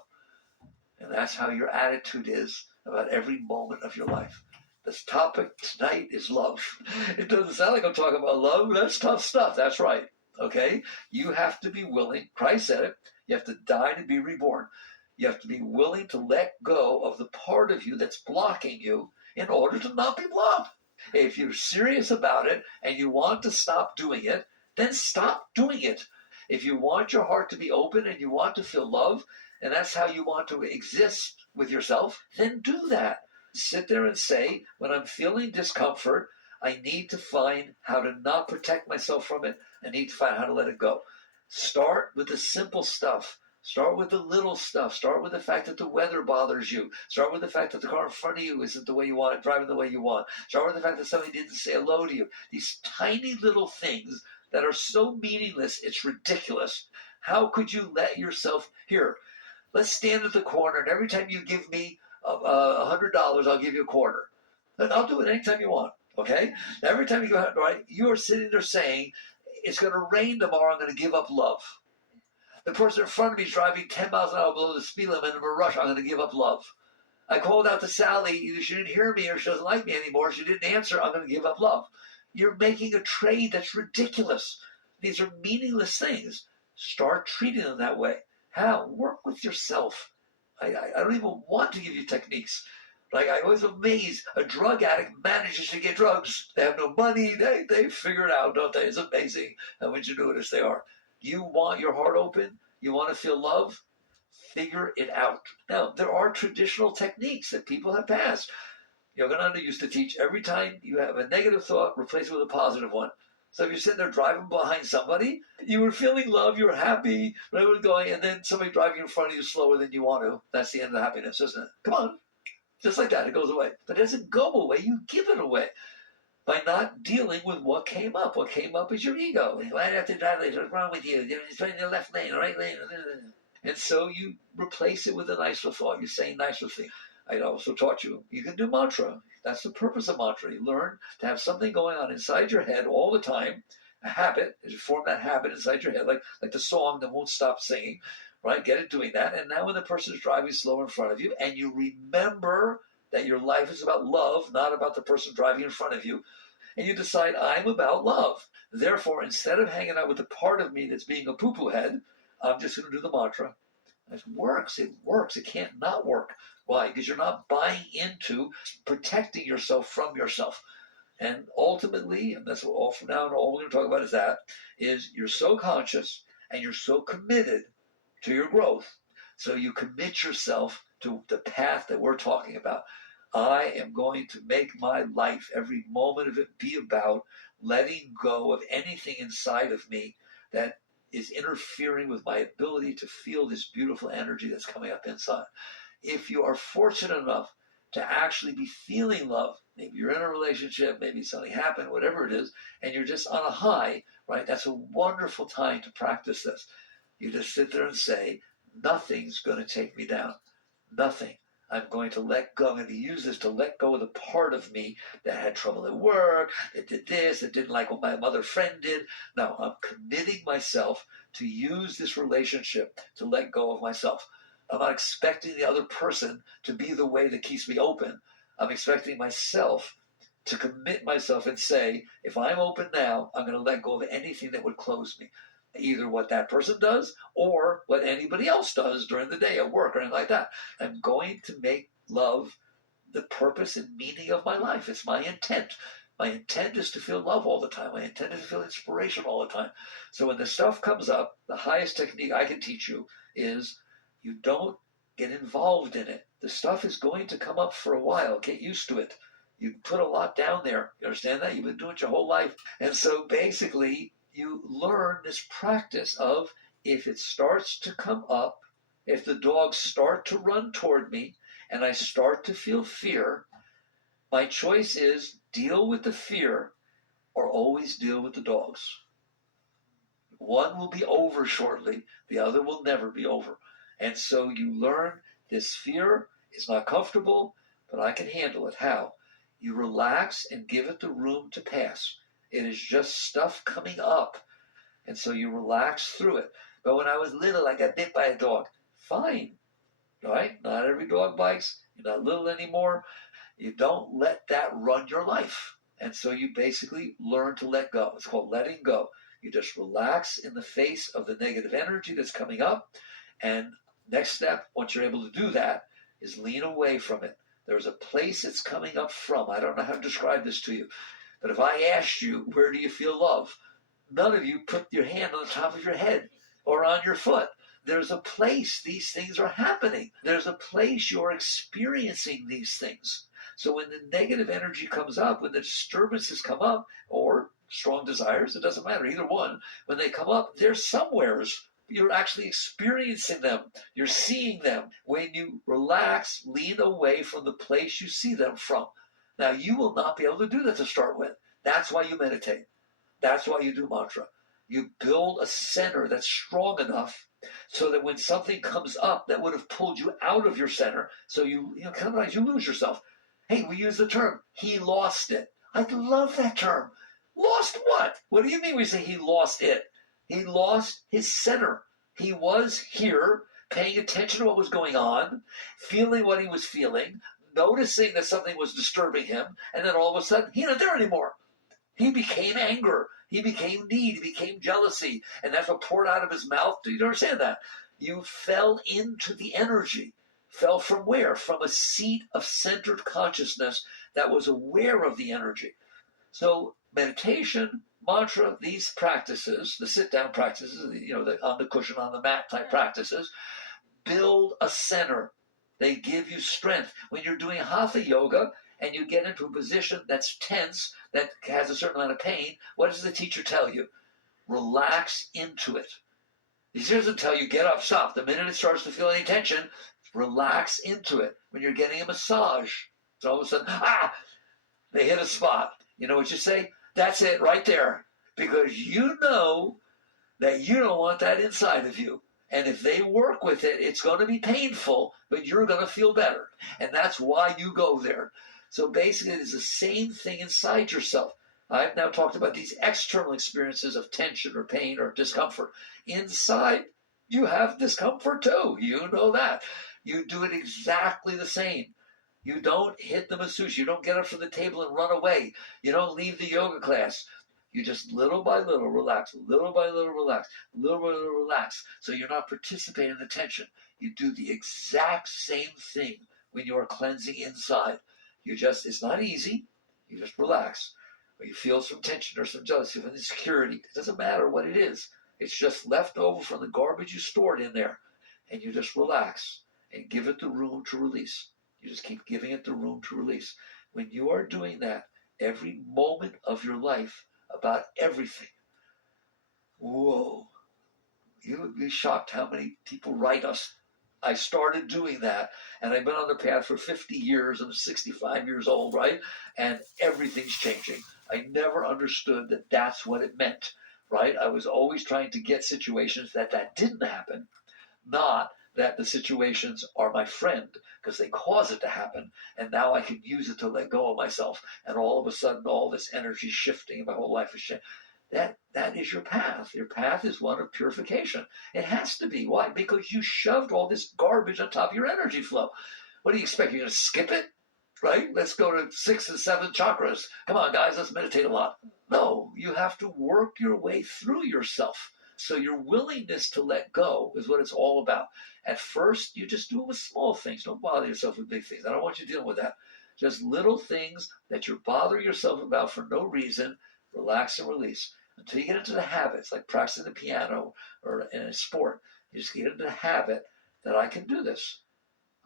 And that's how your attitude is about every moment of your life. This topic tonight is love. It doesn't sound like I'm talking about love, but that's tough stuff, that's right. Okay? You have to be willing, Christ said it, you have to die to be reborn. You have to be willing to let go of the part of you that's blocking you in order to not be blocked. If you're serious about it and you want to stop doing it, then stop doing it. If you want your heart to be open and you want to feel love, and that's how you want to exist with yourself, then do that. Sit there and say, when I'm feeling discomfort, I need to find how to not protect myself from it. I need to find how to let it go. Start with the simple stuff. Start with the little stuff. Start with the fact that the weather bothers you. Start with the fact that the car in front of you isn't the way you want it, driving the way you want. Start with the fact that somebody didn't say hello to you. These tiny little things that are so meaningless, it's ridiculous. How could you let yourself, here, let's stand at the corner, and every time you give me $100, I'll give you a quarter. And I'll do it anytime you want, okay? Every time you go out, right, you are sitting there saying, it's going to rain tomorrow, I'm going to give up love. The person in front of me is driving 10 miles an hour below the speed limit in a rush, I'm going to give up love. I called out to Sally, either she didn't hear me or she doesn't like me anymore, she didn't answer, I'm going to give up love. You're making a trade that's ridiculous. These are meaningless things. Start treating them that way. How? Work with yourself. I don't even want to give you techniques. Like, I always amaze, a drug addict manages to get drugs. They have no money. They figure it out, don't they? It's amazing how ingenuitous they are. You want your heart open? You want to feel love? Figure it out. Now, there are traditional techniques that people have passed. Yogananda used to teach, every time you have a negative thought, replace it with a positive one. So if you're sitting there driving behind somebody, you were feeling love, you were happy, whatever was going, and then somebody driving in front of you slower than you want to. That's the end of the happiness, isn't it? Come on. Just like that, it goes away. But it doesn't go away, you give it away by not dealing with what came up. What came up is your ego. Why do you have to drive late? What's wrong with you? You're in the left lane, the right lane. And so you replace it with a nicer thought. You say nicer things. I also taught you, you can do mantra. That's the purpose of mantra. You learn to have something going on inside your head all the time, a habit. You form that habit inside your head, like the song that won't stop singing, right? Get it doing that. And now when the person is driving slow in front of you, and you remember that your life is about love, not about the person driving in front of you, and you decide, I'm about love. Therefore, instead of hanging out with the part of me that's being a poo-poo head, I'm just going to do the mantra. It works. It works. It can't not work. Why? Because you're not buying into protecting yourself from yourself. And ultimately, and that's all from now on, all we're going to talk about is you're so conscious and you're so committed to your growth. So you commit yourself to the path that we're talking about. I am going to make my life, every moment of it, be about letting go of anything inside of me that is interfering with my ability to feel this beautiful energy that's coming up inside. If you are fortunate enough to actually be feeling love, maybe you're in a relationship, maybe something happened, whatever it is, and you're just on a high, right? That's a wonderful time to practice this. You just sit there and say, nothing's going to take me down. Nothing. I'm going to let go. I'm going to use this to let go of the part of me that had trouble at work, that did this, that didn't like what my mother friend did. No, I'm committing myself to use this relationship to let go of myself. I'm not expecting the other person to be the way that keeps me open. I'm expecting myself to commit myself and say, if I'm open now, I'm going to let go of anything that would close me. Either what that person does or what anybody else does during the day at work or anything like that. I'm going to make love the purpose and meaning of my life. It's my intent. My intent is to feel love all the time. My intent is to feel inspiration all the time. So when the stuff comes up, the highest technique I can teach you is you don't get involved in it. The stuff is going to come up for a while. Get used to it. You put a lot down there. You understand that? You've been doing it your whole life. And so basically, you learn this practice of, if it starts to come up, if the dogs start to run toward me and I start to feel fear, my choice is deal with the fear or always deal with the dogs. One will be over shortly, the other will never be over. And so you learn this fear is not comfortable, but I can handle it. How? You relax and give it the room to pass. It is just stuff coming up. And so you relax through it. But when I was little, I got bit by a dog. Fine, right? Not every dog bites. You're not little anymore. You don't let that run your life. And so you basically learn to let go. It's called letting go. You just relax in the face of the negative energy that's coming up. And next step, once you're able to do that, is lean away from it. There's a place it's coming up from. I don't know how to describe this to you. But if I asked you, where do you feel love? None of you put your hand on the top of your head or on your foot. There's a place these things are happening. There's a place you're experiencing these things. So when the negative energy comes up, when the disturbances come up, or strong desires, it doesn't matter, either one, when they come up, they're somewheres. You're actually experiencing them. You're seeing them. When you relax, lean away from the place you see them from. Now, you will not be able to do that to start with. That's why you meditate. That's why you do mantra. You build a center that's strong enough so that when something comes up that would have pulled you out of your center, so sometimes you lose yourself. Hey, we use the term, he lost it. I love that term. Lost what? What do you mean we say he lost it? He lost his center. He was here, paying attention to what was going on, feeling what he was feeling, noticing that something was disturbing him, and then all of a sudden, he's not there anymore. He became anger. He became need. He became jealousy. And that's what poured out of his mouth. Do you understand that? You fell into the energy. Fell from where? From a seat of centered consciousness that was aware of the energy. So meditation, mantra, these practices, the sit-down practices, the on the cushion, on the mat type practices, build a center. They give you strength. When you're doing hatha yoga, and you get into a position that's tense, that has a certain amount of pain, what does the teacher tell you? Relax into it. He doesn't tell you, get up, stop. The minute it starts to feel any tension, Relax into it. When you're getting a massage, so all of a sudden, they hit a spot. You know what you say? That's it right there. Because you know that you don't want that inside of you. And if they work with it, it's going to be painful, but you're going to feel better. And that's why you go there. So basically, it's the same thing inside yourself. I've now talked about these external experiences of tension or pain or discomfort. Inside, you have discomfort too. You know that. You do it exactly the same. You don't hit the masseuse. You don't get up from the table and run away. You don't leave the yoga class. You just little by little relax, little by little relax, little by little relax. So you're not participating in the tension. You do the exact same thing when you are cleansing inside. It's not easy. You just relax. Or you feel some tension or some jealousy, some insecurity. It doesn't matter what it is. It's just left over from the garbage you stored in there. And you just relax and give it the room to release. You just keep giving it the room to release. When you are doing that, every moment of your life, about everything. Whoa. You would be shocked how many people write us. I started doing that, and I've been on the path for 50 years. I'm 65 years old, right? And everything's changing. I never understood that that's what it meant, right? I was always trying to get situations that didn't happen, not that the situations are my friend because they cause it to happen, and now I can use it to let go of myself, and all of a sudden all this energy shifting and my whole life is changing. That is your path. Your path is one of purification. It has to be. Why? Because you shoved all this garbage on top of your energy flow. What do you expect? You're going to skip it? Right? Let's go to 6 and 7 chakras. Come on, guys, let's meditate a lot. No, you have to work your way through yourself. So your willingness to let go is what it's all about. At first, you just do it with small things. Don't bother yourself with big things. I don't want you dealing with that. Just little things that you're bothering yourself about for no reason. Relax and release. Until you get into the habits, like practicing the piano or in a sport. You just get into the habit that I can do this.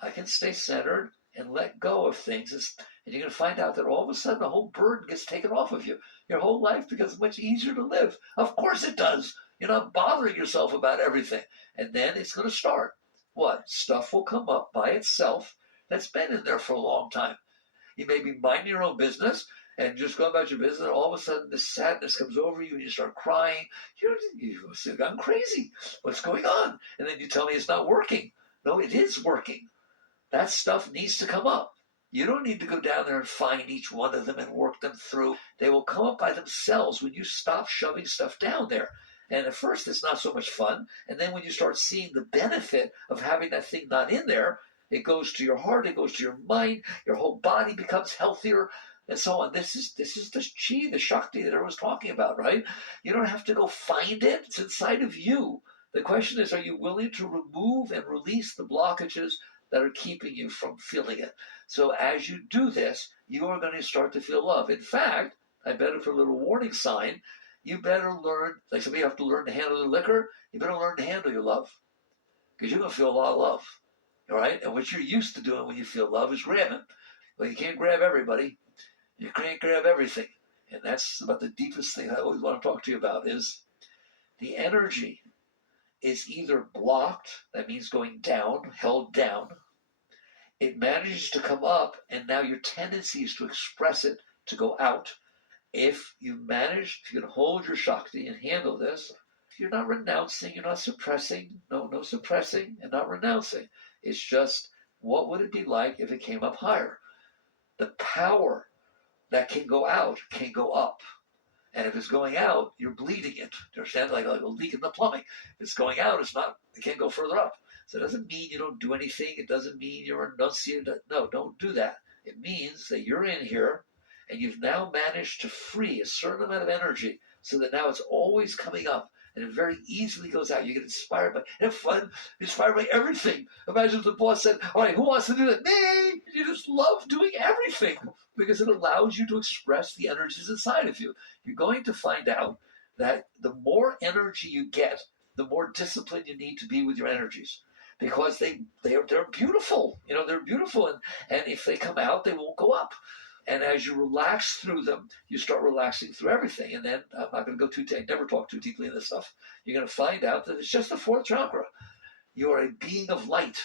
I can stay centered and let go of things. And you're going to find out that all of a sudden the whole burden gets taken off of you. Your whole life becomes much easier to live. Of course it does. You're not bothering yourself about everything. And then it's going to start. What? Stuff will come up by itself that's been in there for a long time. You may be minding your own business and just go about your business, and all of a sudden this sadness comes over you and you start crying. You say, I'm crazy. What's going on? And then you tell me it's not working. No, it is working. That stuff needs to come up. You don't need to go down there and find each one of them and work them through. They will come up by themselves when you stop shoving stuff down there. And at first, it's not so much fun. And then when you start seeing the benefit of having that thing not in there, it goes to your heart, it goes to your mind, your whole body becomes healthier, and so on. This is the chi, the shakti that everyone's talking about, right? You don't have to go find it. It's inside of you. The question is, are you willing to remove and release the blockages that are keeping you from feeling it? So as you do this, you are going to start to feel love. In fact, I better put a little warning sign. You better learn, like some people have to learn to handle their liquor, you better learn to handle your love. Because you're going to feel a lot of love. All right? And what you're used to doing when you feel love is grabbing. Well, you can't grab everybody. You can't grab everything. And that's about the deepest thing I always want to talk to you about is the energy is either blocked, that means going down, held down. It manages to come up, and now your tendency is to express it, to go out. If you can hold your Shakti and handle this, you're not renouncing, you're not suppressing, no suppressing and not renouncing. It's just, what would it be like if it came up higher? The power that can go out can go up. And if it's going out, you're bleeding it. You understand? Like a leak in the plumbing. If it's going out, it can't go further up. So it doesn't mean you don't do anything. It doesn't mean you're enunciated. No, don't do that. It means that you're in here and you've now managed to free a certain amount of energy so that now it's always coming up and it very easily goes out. You get inspired by, have fun, inspired by everything. Imagine if the boss said, all right, who wants to do that? Me! You just love doing everything because it allows you to express the energies inside of you. You're going to find out that the more energy you get, the more disciplined you need to be with your energies. Because they're beautiful. They're beautiful. And if they come out, they won't go up. And as you relax through them, you start relaxing through everything. And then I'm not going to go too deep. I never talk too deeply in this stuff. You're going to find out that it's just the fourth chakra. You are a being of light.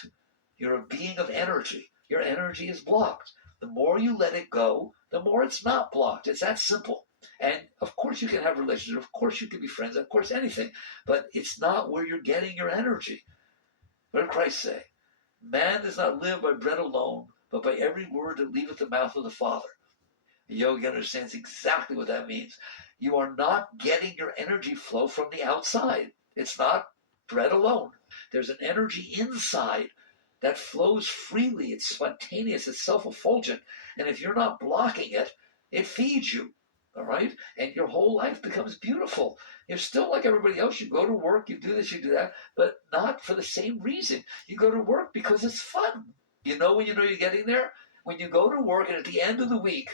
You're a being of energy. Your energy is blocked. The more you let it go, the more it's not blocked. It's that simple. And of course you can have relationships. Of course you can be friends. Of course anything. But it's not where you're getting your energy. What did Christ say? Man does not live by bread alone, but by every word that leaveth the mouth of the Father. The yogi understands exactly what that means. You are not getting your energy flow from the outside. It's not bread alone. There's an energy inside that flows freely. It's spontaneous. It's self-effulgent. And if you're not blocking it, it feeds you. All right? And your whole life becomes beautiful. You're still like everybody else. You go to work, you do this, you do that, but not for the same reason. You go to work because it's fun. You know when you know you're getting there? When you go to work and at the end of the week,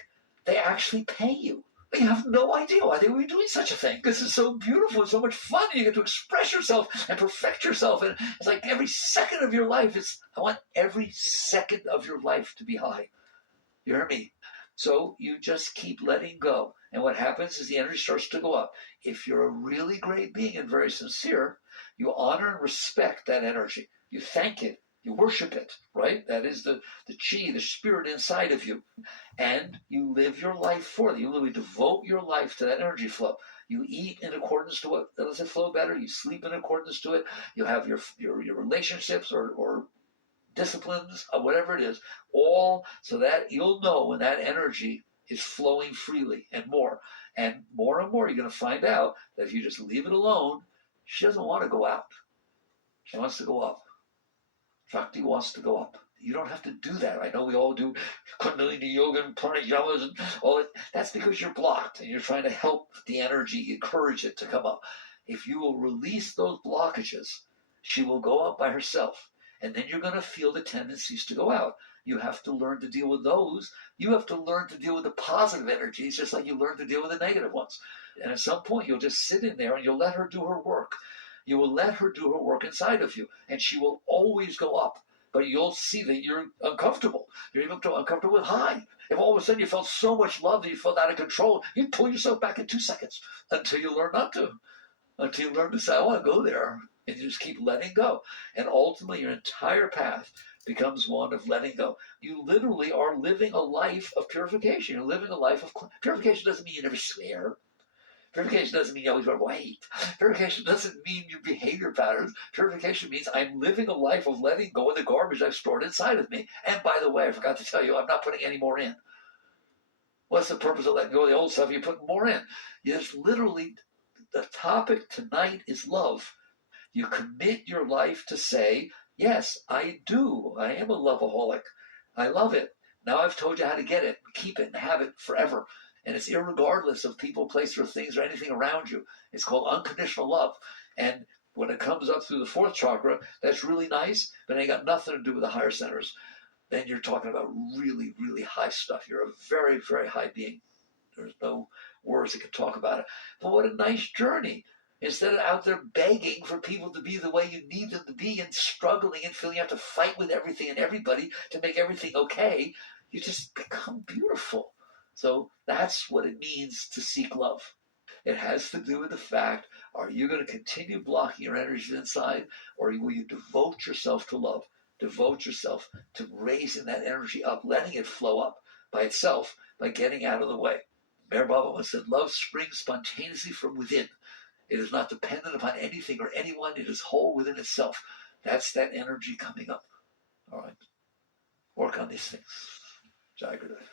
they actually pay you. You have no idea why they were doing such a thing. This is so beautiful. It's so much fun. You get to express yourself and perfect yourself. And it's like every second of your life is, I want every second of your life to be high. You hear me? So you just keep letting go. And what happens is the energy starts to go up. If you're a really great being and very sincere, you honor and respect that energy. You thank it. You worship it, right? That is the chi, the spirit inside of you. And you live your life for it. You literally devote your life to that energy flow. You eat in accordance to what lets it flow better. You sleep in accordance to it. You have your relationships or disciplines, or whatever it is, all so that you'll know when that energy is flowing freely and more. And more you're going to find out that if you just leave it alone, she doesn't want to go out. She wants to go up. Shakti wants to go up. You don't have to do that. I know we all do Kundalini yoga and pranayamas and all that. That's because you're blocked and you're trying to help the energy, encourage it to come up. If you will release those blockages, she will go up by herself. And then you're going to feel the tendencies to go out. You have to learn to deal with those. You have to learn to deal with the positive energies, just like you learn to deal with the negative ones. And at some point, you'll just sit in there and you'll let her do her work. You will let her do her work inside of you, and she will always go up. But you'll see that you're uncomfortable. You're even uncomfortable with high. If all of a sudden you felt so much love that you felt out of control, you'd pull yourself back in 2 seconds until you learn not to. Until you learn to say, I want to go there. And you just keep letting go. And ultimately, your entire path becomes one of letting go. You literally are living a life of purification. You're living a life of purification. Doesn't mean you never swear. Purification doesn't mean you always want to wait. Purification doesn't mean your behavior patterns. Purification means I'm living a life of letting go of the garbage I've stored inside of me. And by the way, I forgot to tell you, I'm not putting any more in. What's the purpose of letting go of the old stuff? You put more in. It's literally, the topic tonight is love. You commit your life to say, yes, I do. I am a loveaholic. I love it. Now I've told you how to get it, keep it, and have it forever. And it's irregardless of people, places, or things, or anything around you. It's called unconditional love. And when it comes up through the fourth chakra, that's really nice, but it ain't got nothing to do with the higher centers. Then you're talking about really, really high stuff. You're a very, very high being. There's no words that can talk about it. But what a nice journey. Instead of out there begging for people to be the way you need them to be and struggling and feeling you have to fight with everything and everybody to make everything okay, you just become beautiful. So that's what it means to seek love. It has to do with the fact, are you going to continue blocking your energy inside, or will you devote yourself to love? Devote yourself to raising that energy up, letting it flow up by itself, by getting out of the way. Mayor Baba once said, love springs spontaneously from within. It is not dependent upon anything or anyone. It is whole within itself. That's that energy coming up. All right. Work on these things. Jai Gurudev.